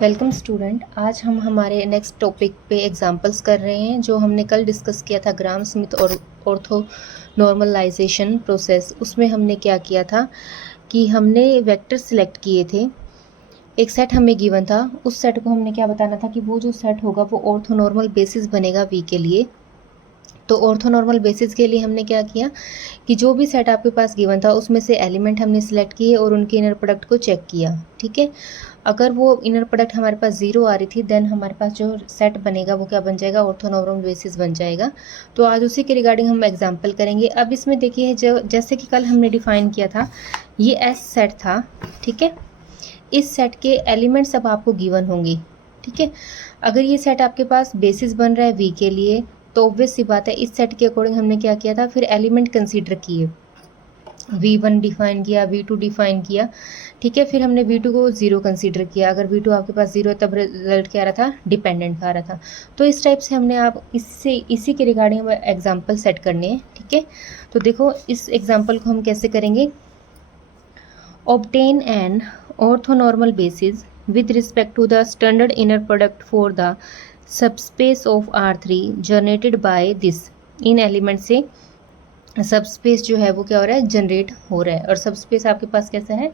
Welcome student. आज हम हमारे नेक्स्ट टॉपिक पे एग्जांपल्स कर रहे हैं जो हमने कल डिस्कस किया था, ग्राम स्मिथ और ऑर्थो नॉर्मलाइजेशन प्रोसेस। उसमें हमने क्या किया था कि हमने वेक्टर सिलेक्ट किए थे, एक सेट हमें गिवन था, उस सेट को हमने क्या बताना था कि वो जो सेट होगा वो ऑर्थोनॉर्मल बेसिस बनेगा वी के लिए। तो ऑर्थोनॉर्मल बेसिस के लिए हमने क्या किया कि जो भी सेट आपके पास गिवन था उसमें से एलिमेंट हमने सिलेक्ट किए और उनके इनर प्रोडक्ट को चेक किया। ठीक है, अगर वो इनर प्रोडक्ट हमारे पास जीरो आ रही थी देन हमारे पास जो सेट बनेगा वो क्या बन जाएगा, ऑर्थोनॉर्मल बेसिस बन जाएगा। तो आज उसी के रिगार्डिंग हम एग्जांपल करेंगे। अब इसमें देखिए, जो जैसे कि कल हमने डिफाइन किया था, ये एस सेट था। ठीक है, इस सेट के एलिमेंट्स अब आपको गिवन होंगे। ठीक है, अगर ये सेट आपके पास बेसिस बन रहा है वी के लिए तो ऑब्वियस सी बात है इस सेट के अकॉर्डिंग हमने क्या किया था, फिर एलिमेंट कंसीडर किए, V1 डिफाइन किया, V2 डिफाइन किया। ठीक है, फिर हमने V2 को जीरो कंसीडर किया। अगर V2 आपके पास जीरो है तब रिजल्ट क्या आ रहा था, डिपेंडेंट आ रहा था। तो इस टाइप से हमने आप इसी के रिगार्डिंग हम एग्जाम्पल सेट करने हैं। ठीक है, तो देखो इस एग्जाम्पल को हम कैसे करेंगे। Obtain an orthonormal basis with respect to the standard inner product for the subspace of R3 generated by this। In element से सबस्पेस जो है वो क्या हो रहा है, जनरेट हो रहा है, और सबस्पेस आपके पास कैसा है,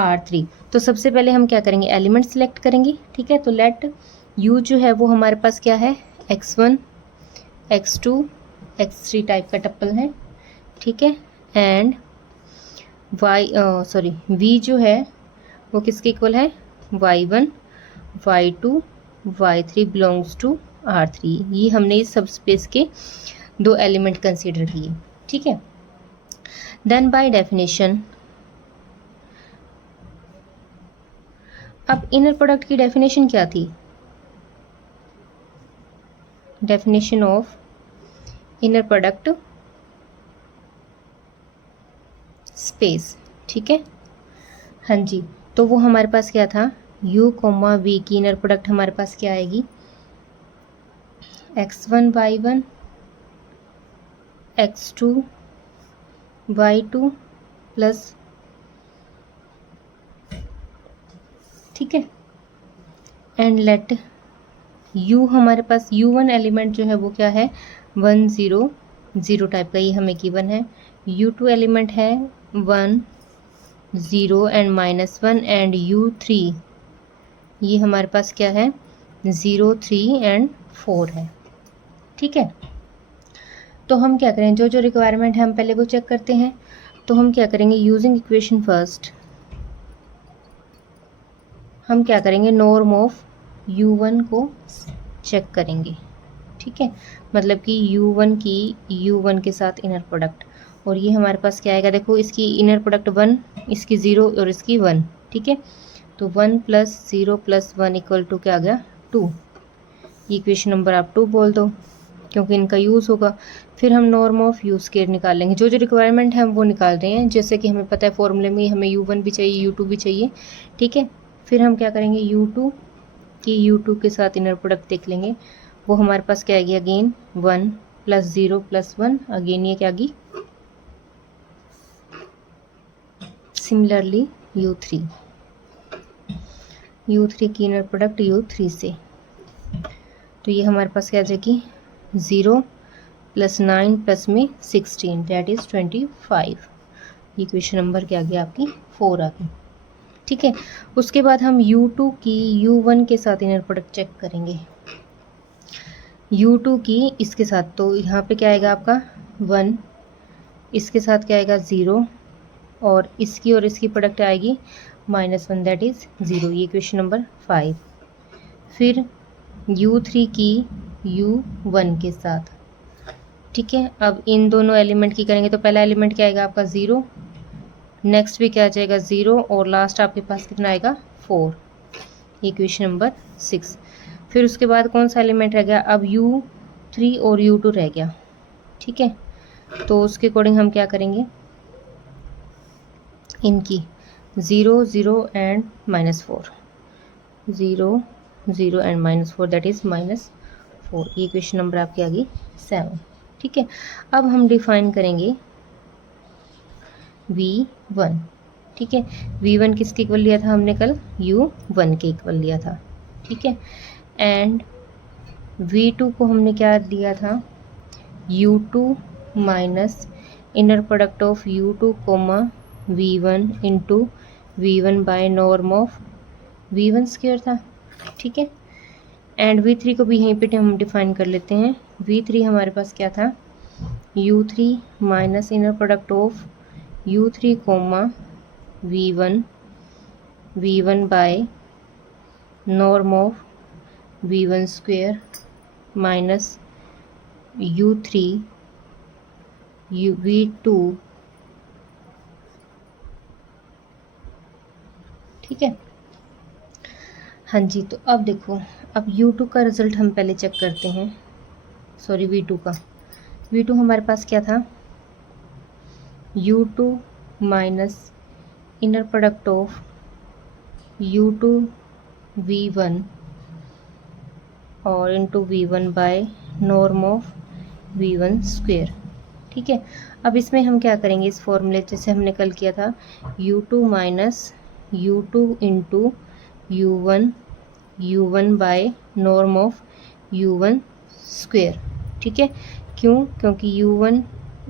R3। तो सबसे पहले हम क्या करेंगे, एलिमेंट सेलेक्ट करेंगे। ठीक है, तो लेट U जो है वो हमारे पास क्या है, x1 x2 x3 टाइप का टप्पल है। ठीक है, एंड V जो है वो किसके इक्वल है, y1 y2 y3 belongs to R3। ये हमने इस सबस्पेस के दो एलिमेंट कंसीडर किए। ठीक है, देन बाय डेफिनेशन, अब इनर प्रोडक्ट की डेफिनेशन क्या थी, definition of inner product space. ठीक है, हाँ जी, तो वो हमारे पास क्या था, u कोमा v की इनर प्रोडक्ट हमारे पास क्या आएगी, x1 y1 x2 y2 plus, ठीक है, एंड लेट u हमारे पास u1 एलिमेंट जो है वो क्या है, 1 0 0 टाइप का, ये हमें गिवन है। u2 एलिमेंट है 1 0 एंड -1, एंड u3 ये हमारे पास क्या है, 0 3 एंड 4 है। ठीक है, तो हम क्या करें, जो जो रिक्वायरमेंट है हम पहले वो चेक करते हैं। तो हम क्या करेंगे, यूजिंग इक्वेशन फर्स्ट हम क्या करेंगे, नॉर्म ऑफ u1 को चेक करेंगे। ठीक है, मतलब कि u1 के साथ इनर प्रोडक्ट, और ये हमारे पास क्या आएगा, देखो इसकी इनर प्रोडक्ट 1, इसकी 0 और इसकी 1। ठीक है, तो 1 + 0 + 1 इक्वल टू क्या आ गया, 2। ये इक्वेशन नंबर आप 2 बोल दो क्योंकि इनका यूज़ होगा। फिर हम नॉर्म ऑफ यू स्क्वायर निकाल लेंगे, जो जो रिक्वायरमेंट है हम वो निकाल रहे हैं। जैसे कि हमें पता है फॉर्मूले में हमें u1 भी चाहिए, u2 भी चाहिए। ठीक है, फिर हम क्या करेंगे, u2 की u2 के साथ इनर प्रोडक्ट देख लेंगे। वो हमारे पास क्या आएगी, अगेन 1 + 0 + 1, अगेन ये क्या आ गई, सिमिलरली u3 की इनर प्रोडक्ट u3 से, तो ये हमारे पास क्या आ जाएगी, 0 + 9 + में 16 दैट इज़ 25। ये क्वेश्चन नंबर क्या आ गया आपकी, 4 आ गई। ठीक है, उसके बाद हम u2 की u1 के साथ इनर प्रोडक्ट चेक करेंगे। u2 की इसके साथ, तो यहाँ पे क्या आएगा आपका 1, इसके साथ क्या आएगा 0, और इसकी प्रोडक्ट आएगी -1 दैट इज़ 0। ये क्वेश्चन नंबर 5। फिर u3 की u1 के साथ। ठीक है, अब इन दोनों एलिमेंट की करेंगे, तो पहला एलिमेंट क्या आएगा आपका 0, नेक्स्ट भी क्या आ जाएगा 0, और लास्ट आपके पास कितना आएगा 4। ये क्वेश्चन नंबर 6। फिर उसके बाद कौन सा एलिमेंट रह गया, अब u3 और u2 रह गया। ठीक है, तो उसके अकॉर्डिंग हम क्या करेंगे, इनकी 0 0 एंड -4, 0 0 एंड -4 दैट इज़ -4। ये क्वेश्चन नंबर आपकी आ गई 7। ठीक है, अब हम डिफाइन करेंगे v1। ठीक है, v1 किसके इक्वल लिया था हमने कल, u1 के इक्वल लिया था। ठीक है। एंड V2 को हमने क्या दिया था, U2 minus inner product of U2 comma V1 into V1 by norm of V1 square था। ठीक है। एंड V3 को भी यहीं पे हम डिफाइन कर लेते हैं। V3 हमारे पास क्या था, U3 minus inner product of U3 comma V1 by norm of V1 square minus U3 V2। ठीक है। हाँ जी, तो अब देखो, अब U2 का रिजल्ट हम पहले चेक करते हैं, सॉरी V2 का। V2 हमारे पास क्या था, U2 minus inner product of U2 V1 और into V1 by norm of V1 square. ठीक है। अब इसमें हम क्या करेंगे, इस फॉर्मूले जैसे हमने कल किया था, U2 minus U2 into U1 by norm of U1 square. ठीक है। क्यों, क्योंकि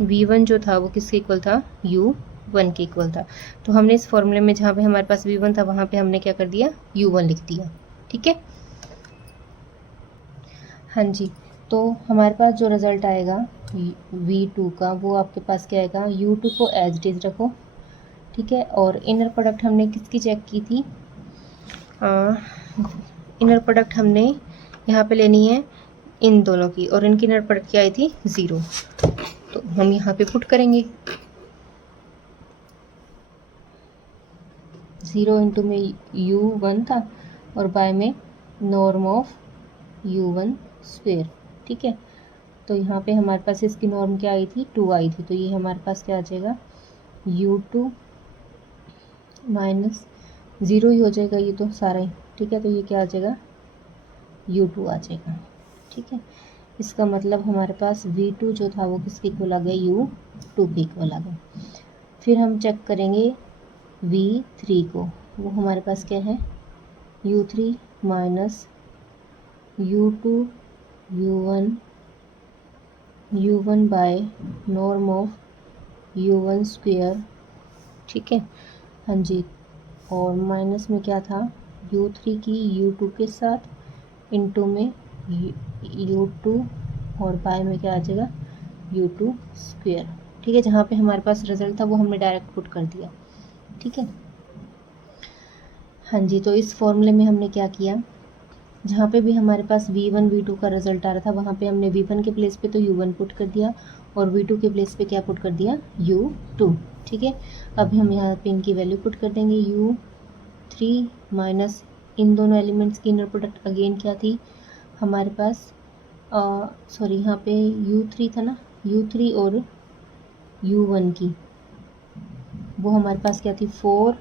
V1 जो था वो किसके इक्वल था, U1 के इक्वल था। तो हमने इस फॉर्मूले में जहाँ पे हमारे पास V1 था वहाँ पे हमने क्या कर दिया, U1 लिख दिया। ठीक है। हाँ जी, तो हमारे पास जो रिज़ल्ट आएगा V2 का, वो आपके पास क्या आएगा, U2 को एज इट इज़ रखो। ठीक है। और इनर प्रोडक्ट हमने किसकी चेक की थी, इनर प्रोडक्ट हमने यहाँ पे लेनी है इन दोनों की, और इनकी इनर प्रोडक्ट क्या आई थी, 0। तो हम यहाँ पे पुट करेंगे 0 इंटू में U1 था और बाय में नॉर्म ऑफ U1 स्क्वेयर। ठीक है। तो यहाँ पे हमारे पास इसकी नॉर्म क्या आई थी, 2 आई थी। तो ये हमारे पास क्या आ जाएगा, U2 माइनस 0 ही हो जाएगा ये तो सारा ही। ठीक है। तो ये क्या आ जाएगा, U2 आ जाएगा। ठीक है। इसका मतलब हमारे पास V2 जो था वो किसके इक्वल आ गया, U2 के इक्वल आ गया। फिर हम चेक करेंगे V3 को, वो हमारे पास क्या है, U3 minus U2 U1 by norm of U1 square. ठीक है। हाँ जी। और माइनस में क्या था, U3 की U2 के साथ इंटू में U2 और बाय में क्या आ जाएगा, U2 स्क्वेयर। ठीक है। जहाँ पे हमारे पास रिजल्ट था वो हमने डायरेक्ट पुट कर दिया। ठीक है। हाँ जी, तो इस फॉर्मूले में हमने क्या किया, जहाँ पे भी हमारे पास V1 V2 का रिजल्ट आ रहा था वहाँ पे हमने V1 के प्लेस पे तो U1 पुट कर दिया और V2 के प्लेस पे क्या पुट कर दिया, U2। ठीक है। अब हम यहाँ पे इनकी वैल्यू पुट कर देंगे, U3 माइनस इन दोनों एलिमेंट्स की इनर प्रोडक्ट अगेन क्या थी हमारे पास, सॉरी यहाँ पे U3 था ना, U3 और U1 की वो हमारे पास क्या थी, 4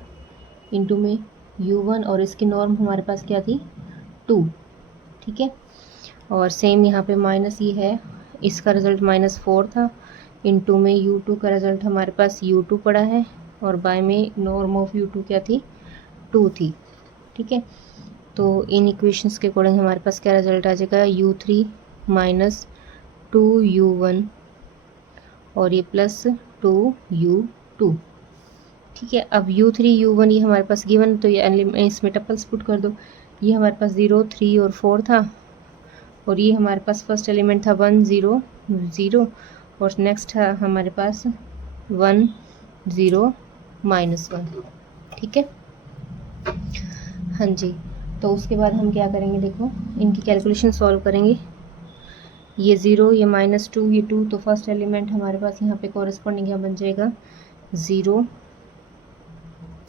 इंटू में U1 और इसकी नॉर्म हमारे पास क्या थी, 2। ठीक है। और सेम यहाँ पे माइनस ये है, इसका रिज़ल्ट -4 था, इंटू में U2 का रिज़ल्ट हमारे पास U2 पड़ा है और बाय में नॉर्म ऑफ U2 क्या थी, 2 थी। ठीक है। तो इन इक्वेशंस के अकॉर्डिंग हमारे पास क्या रिज़ल्ट आ जाएगा, U3 माइनस 2U1 और ये प्लस 2U2। ठीक है। अब U3 U1 ये हमारे पास गिवन, तो ये इसमें टपल्स पुट कर दो। ये हमारे पास 0 3 और 4 था और ये हमारे पास फर्स्ट एलिमेंट था 1 0 0 और नेक्स्ट है हमारे पास 1 0 -1। ठीक है। हाँ जी, तो उसके बाद हम क्या करेंगे, देखो इनकी कैलकुलेशन सॉल्व करेंगे। ये 0 ये -2 ये 2, तो फर्स्ट एलिमेंट हमारे पास यहाँ पे कॉरेस्पॉन्डिंग यहाँ बन जाएगा 0,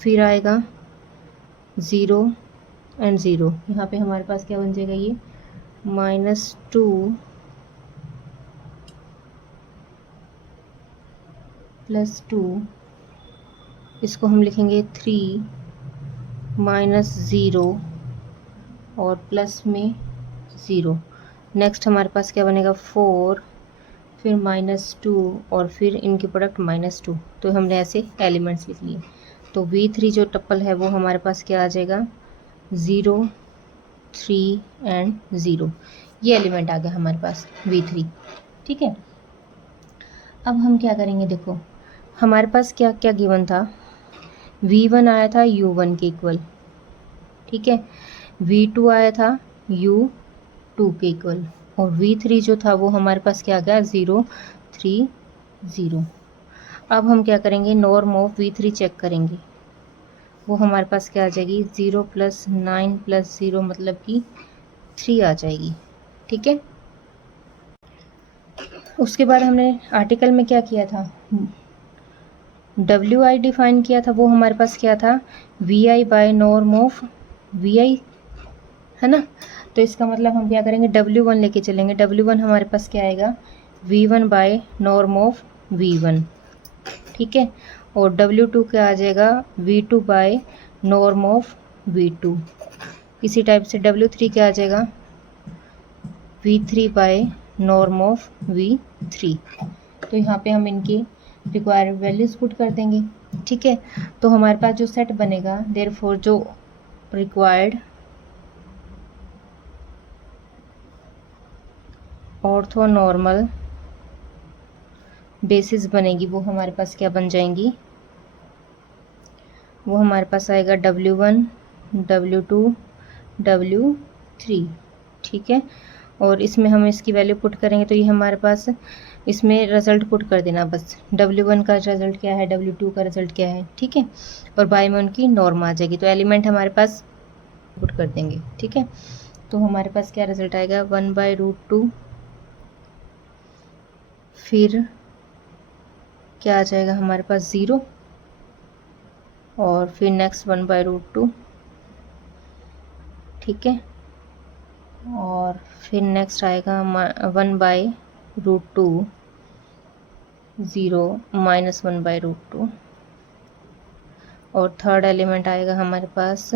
फिर आएगा 0 एंड 0, यहाँ पे हमारे पास क्या बन जाएगा, ये -2 +2, इसको हम लिखेंगे 3 -0 और प्लस में 0। नेक्स्ट हमारे पास क्या बनेगा, 4 फिर -2 और फिर इनकी प्रोडक्ट -2। तो हमने ऐसे एलिमेंट्स लिख लिए। तो V3 जो टप्पल है वो हमारे पास क्या आ जाएगा, 0 3 एंड 0, ये एलिमेंट आ गया हमारे पास V3। ठीक है, अब हम क्या करेंगे, देखो हमारे पास क्या क्या गिवन था, V1 आया था U1 के इक्वल, ठीक है, V2 आया था U2 के इक्वल, और V3 जो था वो हमारे पास क्या आ गया 0 3 0। अब हम क्या करेंगे, नॉर्म ऑफ V3 चेक करेंगे, वो हमारे पास क्या आ जाएगी 0 + 9 + 0 मतलब कि 3 आ जाएगी। ठीक है, उसके बाद हमने आर्टिकल में क्या किया था, WI डिफाइन किया था, वो हमारे पास क्या था VI by norm of VI, है ना। तो इसका मतलब हम क्या करेंगे, W1 लेके चलेंगे, W1 हमारे पास क्या आएगा V1 by norm of V1। ठीक है, और W2 क्या आ जाएगा V2 by norm of V2। इसी टाइप से W3 क्या आ जाएगा V3 bye norm of V3। तो यहाँ पे हम इनकी रिक्वायर्ड वैल्यूज पुट कर देंगे। ठीक है, तो हमारे पास जो सेट बनेगा, देयरफॉर जो रिक्वायर्ड ऑर्थोनॉर्मल बेसिस बनेगी, वो हमारे पास क्या बन जाएंगी, वो हमारे पास आएगा W1 W2 W3। ठीक है, और इसमें हम इसकी वैल्यू पुट करेंगे, तो ये हमारे पास इसमें रिजल्ट पुट कर देना बस, W1 का रिजल्ट क्या है, W2 का रिजल्ट क्या है। ठीक है, और बाय में उनकी नॉर्म आ जाएगी, तो एलिमेंट हमारे पास पुट कर देंगे। ठीक है, तो हमारे पास क्या रिजल्ट आएगा 1/√2, फिर क्या आ जाएगा हमारे पास 0, और फिर नेक्स्ट 1/√2। ठीक है, और फिर नेक्स्ट आएगा 1/√2 0 -1/√2, और थर्ड एलिमेंट आएगा हमारे पास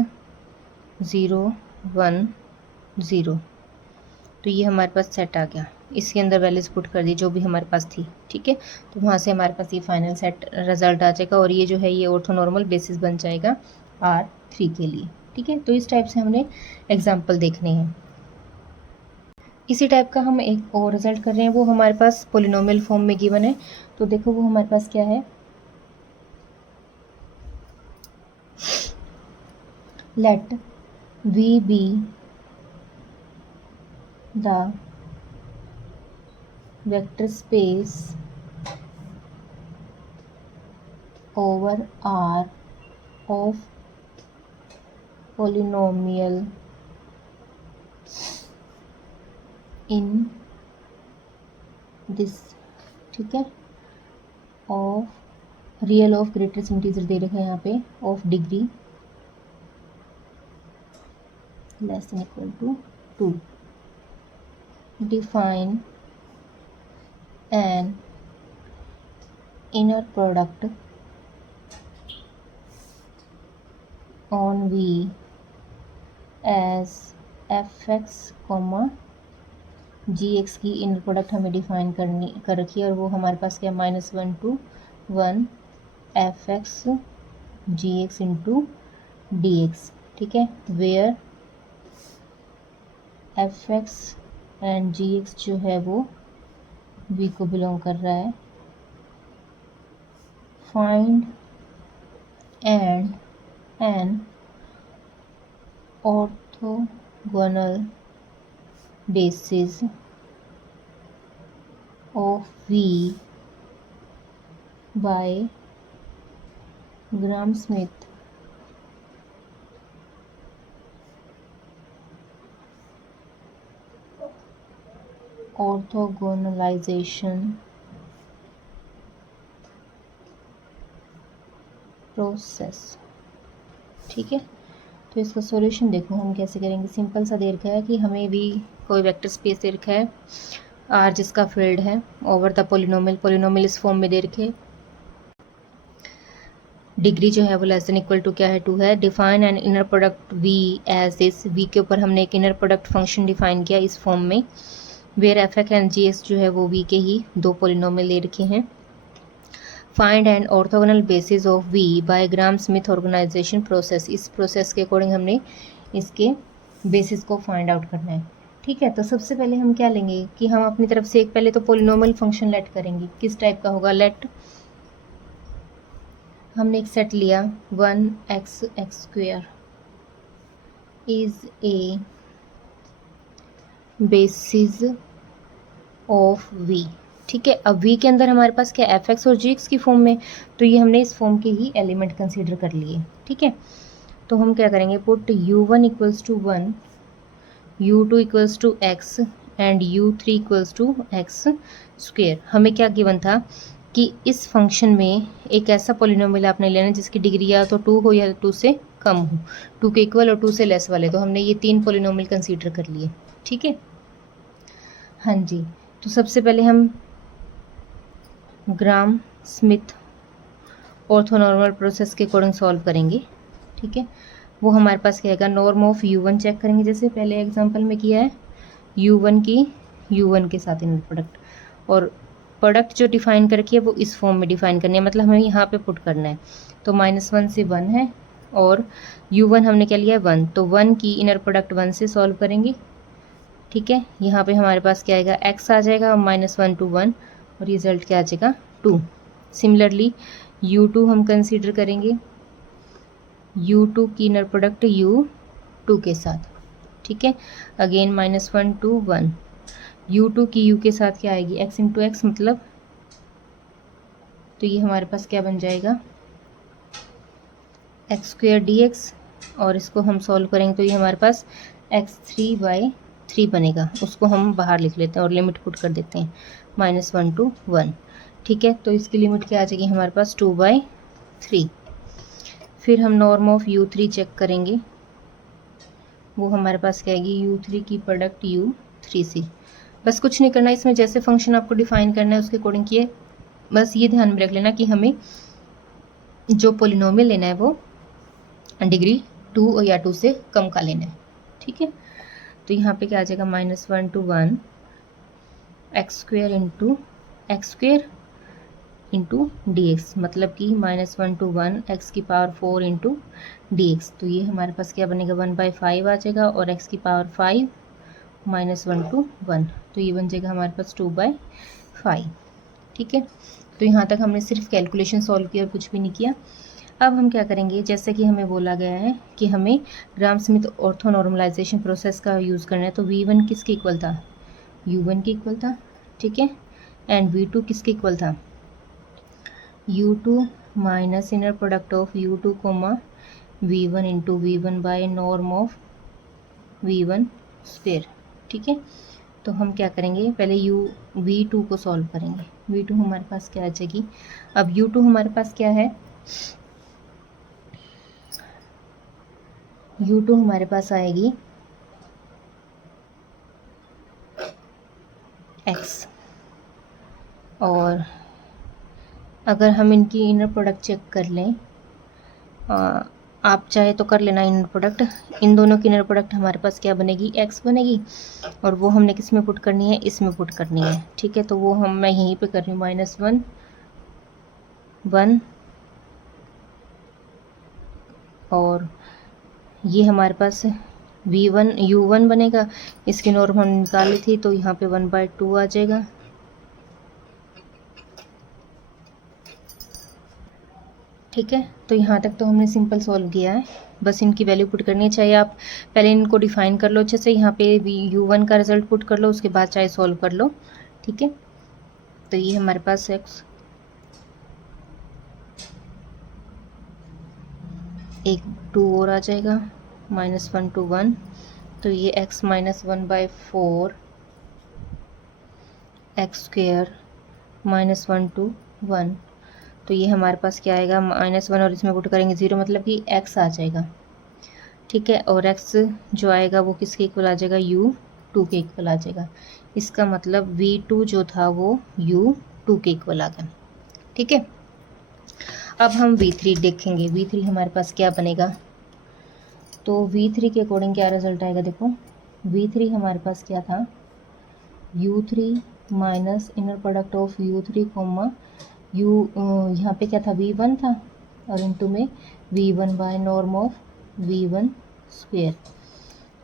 0 1 0। तो ये हमारे पास सेट आ गया, इसके अंदर वैल्यूज पुट कर दी जो भी हमारे पास थी। ठीक है, तो वहाँ से हमारे पास ये फाइनल सेट रिजल्ट आ जाएगा, और ये जो है ये ऑर्थोनॉर्मल बेसिस बन जाएगा R3 के लिए। ठीक है, तो इस टाइप से हमने एग्जाम्पल देखने हैं। इसी टाइप का हम एक और रिजल्ट कर रहे हैं, वो हमारे पास पोलिनोमियल फॉर्म में गिवन है। तो देखो वो हमारे पास क्या है, let V be the vector space over R of polynomial in this, ठीक है, of real of greatest integer दे रखा है यहाँ पे, of degree less than equal to 2, define an inner product on V as fx, gx की inner product हमें define कर रखी है, और वो हमारे पास क्या -1 to 1 fx gx into dx। ठीक है, वेयर fx एंड gx जो है वो v को बिलोंग कर रहा है। Find and an orthogonal basis of V by Gram-Smith orthogonalization process। ठीक है, तो इसका सॉल्यूशन देखो हम कैसे करेंगे। सिंपल सा दे रखा है कि हमें भी कोई वेक्टर स्पेस दे रखा है R जिसका फील्ड है ओवर द पोलिनोमियल इस फॉर्म में दे रखे, डिग्री जो है वो लेस देन इक्वल टू क्या है 2 है। Define an inner product V as this, V के ऊपर हमने एक इनर प्रोडक्ट फंक्शन डिफाइन किया इस फॉर्म में, वेयर fx एंड gx जो है वो V के ही दो पोलिनोमियल ले रखे हैं। Find and orthogonal basis of V by Gram Schmidt organisation process, इस प्रोसेस के अकॉर्डिंग हमने इसके बेसिस को फाइंड आउट करना है। ठीक है, तो सबसे पहले हम क्या लेंगे कि हम अपनी तरफ से एक पहले तो पोलिनोमियल फंक्शन लेट करेंगे। किस टाइप का होगा? लेट, हमने एक सेट लिया 1x x square is a basis of v। ठीक है, अब v के अंदर हमारे पास क्या fx और gx की फॉर्म में, तो ये हमने इस फॉर्म के ही एलिमेंट कंसीडर कर लिए। ठीक है, तो हम क्या करेंगे, put u1 equals to 1, u2 equals to x and u3 equals to x square. हमें क्या गिवन था कि इस फंक्शन में एक ऐसा पोलिनोमियल आपने लेना जिसकी डिग्री या तो 2 हो या 2 से कम हो, 2 के इक्वल और 2 से लेस वाले। तो हमने ये 3 पोलिनोमियल कंसीडर कर लिए। ठीक है, हाँ जी, तो सबसे पहले हम ग्राम स्मिथ ऑर्थोनॉर्मल प्रोसेस के अकॉर्डिंग सॉल्व करेंगे। ठीक है, वो हमारे पास क्या आएगा, नॉर्म ऑफ u1 चेक करेंगे, जैसे पहले एग्जांपल में किया है, u1 की u1 के साथ इनर प्रोडक्ट, और प्रोडक्ट जो डिफाइन करके है वो इस फॉर्म में डिफाइन करनी है, मतलब हमें यहाँ पे पुट करना है। तो -1 से 1 है और u1 हमने क्या लिया है 1, तो 1 की इनर प्रोडक्ट 1 से सॉल्व करेंगे। ठीक है, यहाँ पे हमारे पास क्या आएगा, x आ जाएगा -1 to 1 और रिजल्ट क्या आ जाएगा 2। सिमिलरली u2 हम कंसीडर करेंगे, u2 की इनर प्रोडक्ट u2 के साथ। ठीक है, अगेन -1 to 1, u2 की u के साथ क्या आएगी, x इंटू एक्स, मतलब तो ये हमारे पास क्या बन जाएगा एक्स स्क्वेयर dx, और इसको हम सॉल्व करेंगे तो ये हमारे पास x3/3 बनेगा। उसको हम बाहर लिख लेते हैं और लिमिट पुट कर देते हैं -1 to 1। ठीक है, तो इसकी लिमिट क्या आ जाएगी हमारे पास 2/3। फिर हम नॉर्म ऑफ u3 चेक करेंगे, वो हमारे पास क्या आएगी, u3 की प्रोडक्ट u3 से। बस कुछ नहीं करना, इसमें जैसे फंक्शन आपको डिफाइन करना है उसके अकॉर्डिंग किए। बस ये ध्यान में रख लेना कि हमें जो पोलिनोमियल लेना है वो डिग्री 2 या 2 से कम का लेना है। ठीक है, तो यहाँ पे क्या आ जाएगा, -1 to 1 x square into x square into D x, मतलब कि -1 to 1 एक्स की पावर 4 इंटू डी एक्स। तो ये हमारे पास क्या बनेगा 1/5 आ जाएगा, और एक्स की पावर 5 -1 to 1, तो ये बन जाएगा हमारे पास 2/5। ठीक है, तो यहाँ तक हमने सिर्फ कैलकुलेशन सॉल्व किया और कुछ भी नहीं किया। अब हम क्या करेंगे, जैसे कि हमें बोला गया है कि हमें ग्राम स्मिथ ऑर्थो नॉर्मलाइजेशन प्रोसेस का यूज़ करना है, तो v1 किसके इक्वल था, u1 के इक्वल था। ठीक है, एंड v2 किसके इक्वल था, u2 minus inner product of u2 v1 into v1 by norm of v1 square. ठीक है, तो हम क्या करेंगे, पहले v2 को सॉल्व करेंगे। v2 हमारे पास क्या आ जाएगी, अब u2 हमारे पास क्या है, u2 हमारे पास आएगी x, और अगर हम इनकी इनर प्रोडक्ट चेक कर लें, आप चाहे तो कर लेना इनर प्रोडक्ट, इन दोनों की इनर प्रोडक्ट हमारे पास क्या बनेगी, x बनेगी, और वो हमने किस में पुट करनी है, इसमें पुट करनी है। ठीक है, तो वो मैं यहीं पे कर रही हूँ, -1 1, और ये हमारे पास v1 u1 बनेगा, इसकी नॉर्म हम निकाली थी तो यहाँ पे 1/2 आ जाएगा। ठीक है, तो यहाँ तक तो हमने सिंपल सॉल्व किया है, बस इनकी वैल्यू पुट करनी है। चाहे आप पहले इनको डिफाइन कर लो अच्छे से, यहाँ पे u1 का रिजल्ट पुट कर लो, उसके बाद चाहे सॉल्व कर लो। ठीक है, तो ये हमारे पास x एक 2 और आ जाएगा, -1 to 1, तो ये x -1/4 एक्स स्क्वेयर -1 to 1, तो ये हमारे पास क्या आएगा, -1 और इसमें पुट करेंगे 0, मतलब कि x आ जाएगा। ठीक है, और x जो आएगा वो किसके इक्वल आ जाएगा, u2 के इक्वल आ जाएगा। इसका मतलब v2 जो था वो u2 के इक्वल आ गया। ठीक है, अब हम v3 देखेंगे, v3 हमारे पास क्या बनेगा, तो v3 के अकॉर्डिंग क्या रिजल्ट आएगा, देखो v3 हमारे पास क्या था, u3 minus inner product of u3 यहाँ पे क्या था, v1 था, और इंटू में v1 by norm of v1 square.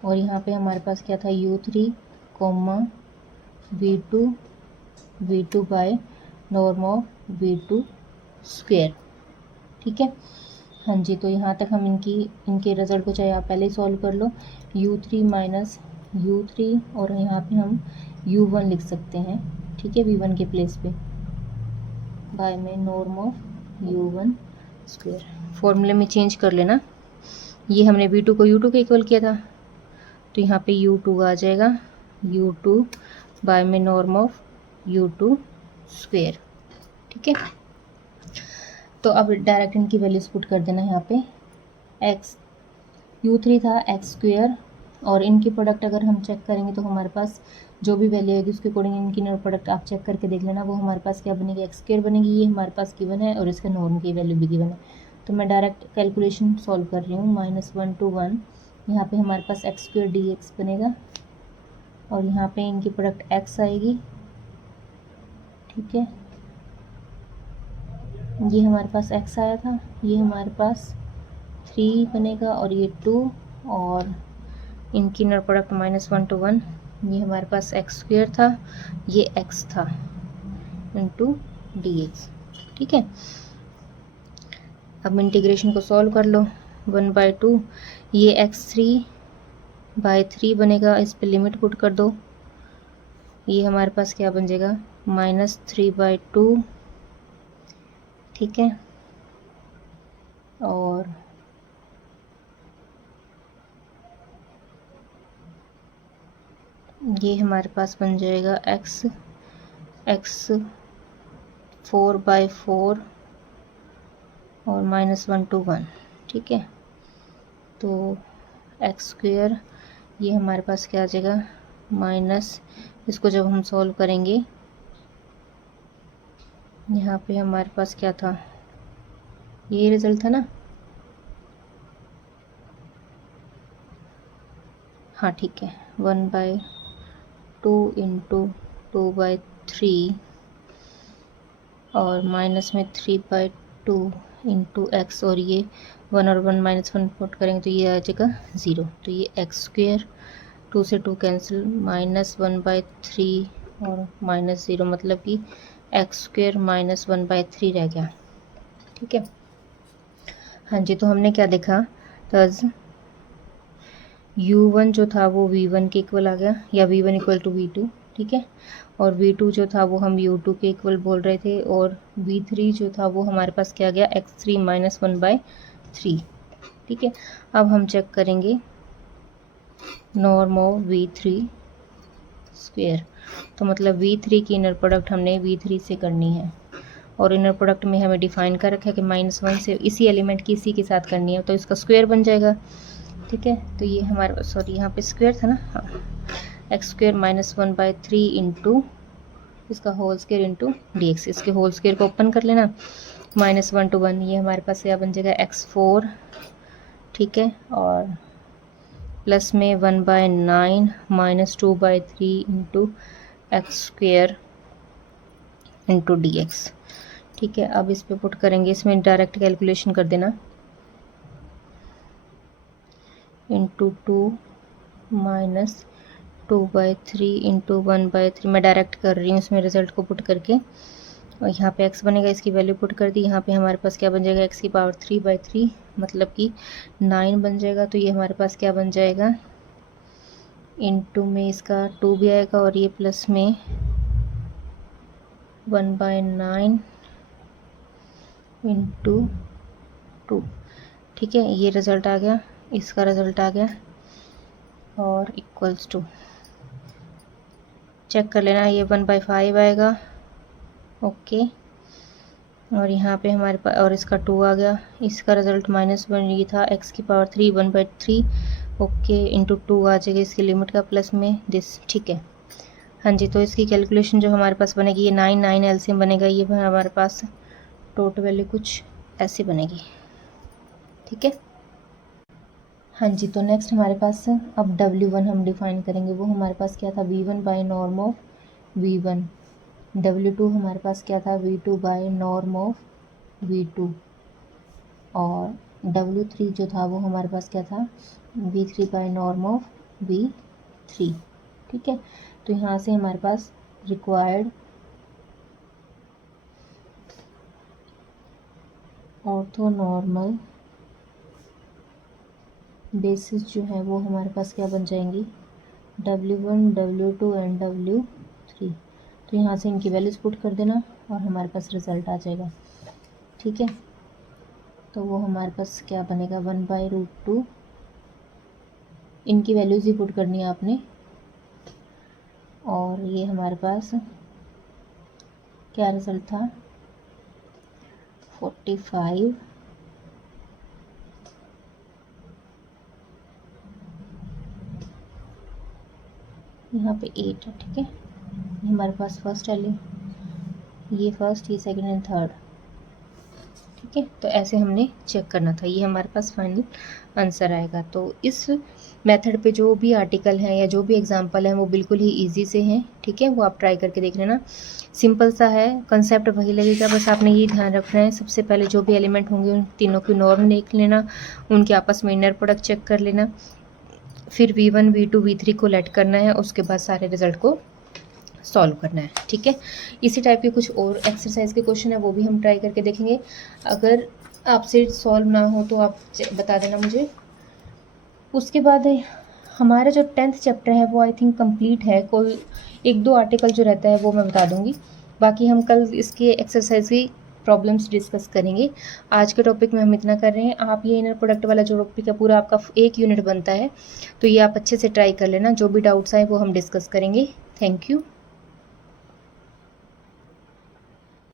और यहाँ पे हमारे पास क्या था u3 comma v2 by norm of v2 square. ठीक है। हाँ जी, तो यहाँ तक हम इनके रिजल्ट को चाहे आप पहले ही सॉल्व कर लो। u3 माइनस u3 और यहाँ पे हम u1 लिख सकते हैं। ठीक है, v1 के प्लेस पे बाय में नॉर्म ऑफ u1 स्क्वेयर। फॉर्मूले में चेंज कर लेना। ये हमने v2 को u2 के इक्वल किया था, तो यहाँ पे u2 आ जाएगा u2 बाय में नॉर्म ऑफ u2 स्क्वेयर। ठीक है, तो अब डायरेक्ट इनकी वैल्यूज पुट कर देना यहाँ पे। x u3 था x स्क्वेयर, और इनकी प्रोडक्ट अगर हम चेक करेंगे तो हमारे पास जो भी वैल्यू आएगी उसके अकॉर्डिंग इनकी प्रोडक्ट आप चेक करके देख लेना। वो हमारे पास क्या बनेगी, एक्स स्क्वेयर बनेगी। ये हमारे पास गिवन है और इसका नॉर्म की वैल्यू भी गिवन है। तो मैं डायरेक्ट कैलकुलेशन सॉल्व कर रही हूँ। -1 to 1 यहाँ पे हमारे पास एक्स स्क्वेयर डी एक्स बनेगा, और यहाँ पे इनकी प्रोडक्ट एक्स आएगी। ठीक है, ये हमारे पास x आया था, ये हमारे पास 3 बनेगा, और ये 2, और इनकी इनर प्रोडक्ट -1 to 1, ये हमारे पास एक्स स्क्वेयर था, ये x था इंटू dx। ठीक है, अब इंटीग्रेशन को सॉल्व कर लो। 1/2 ये x3/3 बनेगा, इस पे लिमिट पुट कर दो। ये हमारे पास क्या बन जाएगा, -3/2। ठीक है, और ये हमारे पास बन जाएगा x 4/4 और -1 to 1। ठीक है, तो एक्स स्क्वेयर ये हमारे पास क्या आ जाएगा माइनस, इसको जब हम सॉल्व करेंगे यहाँ पे हमारे पास क्या था, ये रिजल्ट था ना। हाँ ठीक है, 1/2 इंटू 2/3 और माइनस में 3/2 इंटू एक्स, और ये 1 और 1 -1 पुट करेंगे तो ये आ जाएगा 0। तो ये एक्स स्क्वेयर 2 से 2 कैंसिल, -1/3 और -0, मतलब कि एक्स स्क्वेयर -1/3 रह गया। ठीक है, हाँ जी, तो हमने क्या देखा, तज u1 जो था वो v1 के इक्वल आ गया, या v1 = v2। ठीक है, और v2 जो था वो हम u2 के इक्वल बोल रहे थे, और v3 जो था वो हमारे पास क्या गया, x3 -1/3। ठीक है, अब हम चेक करेंगे नॉर्म ऑफ v3 स्क्वेयर। तो मतलब v3 की इनर प्रोडक्ट हमने v3 से करनी है, और इनर प्रोडक्ट में हमें डिफाइन कर रखा है कि -1 से इसी एलिमेंट की इसी के साथ करनी है, तो इसका स्क्वायर बन जाएगा। ठीक है, तो ये हमारा, सॉरी यहाँ पे स्क्वायर था ना, हाँ, एक्स स्क्वायर -1/3 इंटू इसका होल स्क्वायर इंटू dx। इसके होल स्क्वायर को ओपन कर लेना, -1 to 1, ये हमारे पास क्या बन जाएगा x4। ठीक है, और प्लस में 1/9 -2/3 into x square into dx। ठीक है, अब इस पे पुट करेंगे, इसमें डायरेक्ट कैलकुलेशन कर देना, इंटू 2 -2/3 इंटू 1/3, मैं डायरेक्ट कर रही हूँ इसमें रिजल्ट को पुट करके, और यहाँ पे x बनेगा, इसकी वैल्यू पुट कर दी। यहाँ पे हमारे पास क्या बन जाएगा, x³ 3/3 मतलब कि 9 बन जाएगा। तो ये हमारे पास क्या बन जाएगा, इंटू में इसका 2 भी आएगा, और ये प्लस में 1/9 इंटू 2। ठीक है, ये रिज़ल्ट आ गया, इसका रिज़ल्ट आ गया, और इक्वल्स टू चेक कर लेना, ये 1/5 आएगा। ओके, और यहाँ पे हमारे पास, और इसका 2 आ गया, इसका रिज़ल्ट -1 ये था, x³ 1/3। ओके, इंटू 2 आ जाएगा इसकी लिमिट का, प्लस में दिस। ठीक है, हाँ जी, तो इसकी कैलकुलेशन जो हमारे पास बनेगी, ये 9 एलसीएम बनेगा, ये हमारे पास टोटल वैल्यू कुछ ऐसी बनेगी। ठीक है, हाँ जी, तो नेक्स्ट हमारे पास अब W1 हम डिफाइन करेंगे। वो हमारे पास क्या था, V1 by norm of V1। W2 हमारे पास क्या था, V2 by norm of V2। और W3 जो था वो हमारे पास क्या था, V3 bye norm of V3। ठीक है, तो यहाँ से हमारे पास रिक्वायर्ड ऑर्थोनॉर्मल बेसिस जो है वो हमारे पास क्या बन जाएंगी, W1, W2 एंड W3। तो यहाँ से इनकी वैल्यूज पुट कर देना और हमारे पास रिज़ल्ट आ जाएगा। ठीक है, तो वो हमारे पास क्या बनेगा, 1/√2, इनकी वैल्यूज ही पुट करनी है आपने। और ये हमारे पास क्या रिज़ल्ट था, 45, यहाँ पे 8 है। ठीक है, ये हमारे पास फर्स्ट वैल्यू, ये फर्स्ट, ये सेकंड एंड थर्ड। ठीक है, तो ऐसे हमने चेक करना था, ये हमारे पास फाइनल आंसर आएगा। तो इस मेथड पे जो भी आर्टिकल है या जो भी एग्जांपल है वो बिल्कुल ही इजी से हैं। ठीक है, वो आप ट्राई करके देख लेना, सिंपल सा है, कंसेप्ट वही लगेगा। बस आपने ये ध्यान रखना है, सबसे पहले जो भी एलिमेंट होंगे उन तीनों की नॉर्म देख लेना, उनके आपस में इनर प्रोडक्ट चेक कर लेना, फिर V1, V2, V3 को लेट करना है, उसके बाद सारे रिजल्ट को सॉल्व करना है। ठीक है, इसी टाइप के कुछ और एक्सरसाइज के क्वेश्चन है वो भी हम ट्राई करके देखेंगे। अगर आपसे सॉल्व ना हो तो आप बता देना मुझे। उसके बाद हमारा जो 10th चैप्टर है वो आई थिंक कंप्लीट है, कोई 1-2 आर्टिकल जो रहता है वो मैं बता दूंगी, बाकी हम कल इसके एक्सरसाइज की प्रॉब्लम्स डिस्कस करेंगे। आज के टॉपिक में हम इतना कर रहे हैं। आप ये इनर प्रोडक्ट वाला जो टॉपिक है पूरा आपका 1 यूनिट बनता है, तो ये आप अच्छे से ट्राई कर लेना। जो भी डाउट्स आए वो हम डिस्कस करेंगे। Thank you.